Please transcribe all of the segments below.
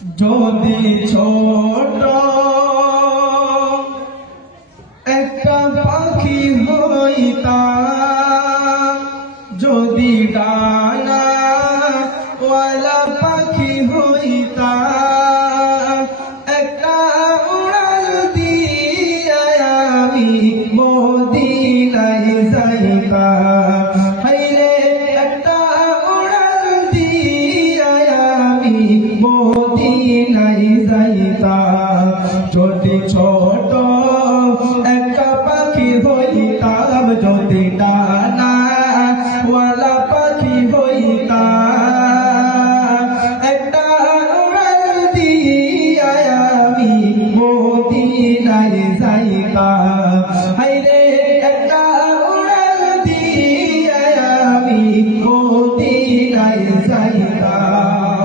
যদি ছোট একটা পাখি হইতাম, যদি ডানাওয়ালা পাখি হইতাম, একটা উড়াল দিয়ে আমি মদিনায় যাইতাম। হায়রে একটা উড়াল দিয়ে আমি মদিনায় যাইতাম। যদি ছোট একটা পাখি হইতাম, যদি ডানাওয়ালা পাখি হইতাম, একটা উড়াল দিয়ে আমি মদিনায় যাইতাম। হায়রে একটা উড়াল দিয়ে আমি মদিনায় যাইতাম।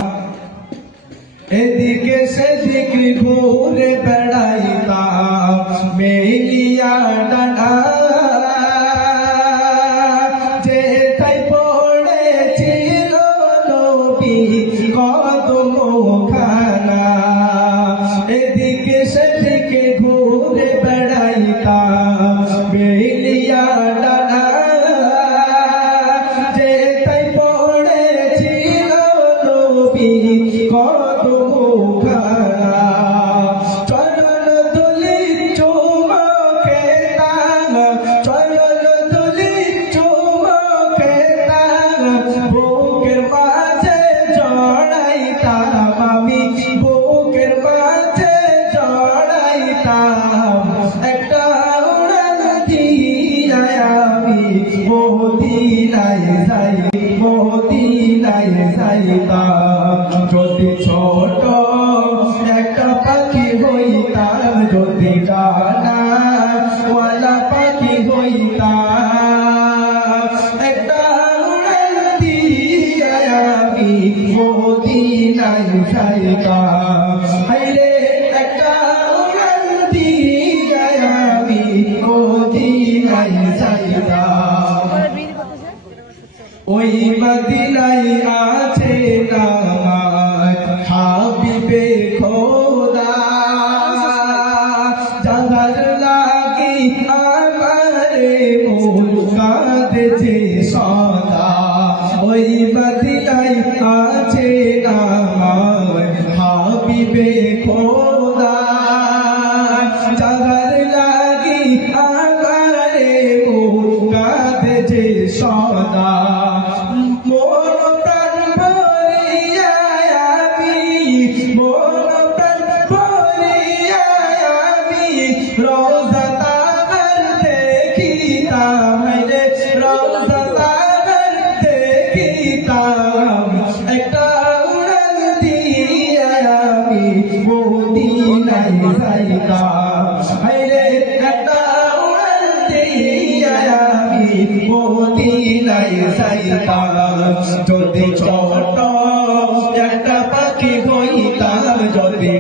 এদিকে সেদিকে ঘুরে বেড়াইতাম মেলিয়া ডানা, যেথায় পড়েছিল নবীর কদমখানা। এদিকে সেদিকে ঘুরে বেড়াইতাম মেলিয়া ডানা, যেথায় পড়েছিল নবীর কদমখানা। চরণ ধুলি চুমো খেতাম, চরণ ধুলি চুমো খেতাম, বুকের মাঝে জড়াইতাম আমি, বুকের মাঝে জড়াইতাম। একটা উড়াল দিয়া আমি মদিনায় যাই, মদিনায় যাইতাম। যদি ছোট একটা পাখি হইতাম, যদি ডানাওয়ালা পাখি হইতাম, একটা উড়াল দিয়ে আমি মদিনায় যাইতাম। হায়রে একটা উড়াল দিয়ে আমি মদিনায় যাইতাম। ওই মদিনায় আছে নামাজ হাবিবে খোদা, যাহার লাগি আমারে মন কাঁদেছে সদা। ওই মদিনায় আছে নামাজ হাবিবে খোদা, যাহার লাগি আমারে মন কাঁদেছে সদা। মন প্রাণ ভরিয়া আমি, মন প্রাণ ভরিয়া আমি রওজা তাহার দেখিতাম। হায়রে রওজা তাহার দেখিতাম। একটা উড়াল দিয়ে আমি মদিনায় যাইতাম। হায়রে একটা উড়াল দিয়ে আমি মদিনায় যাইতাম। যদি ছোট একটা পাখি হইতাম, যদি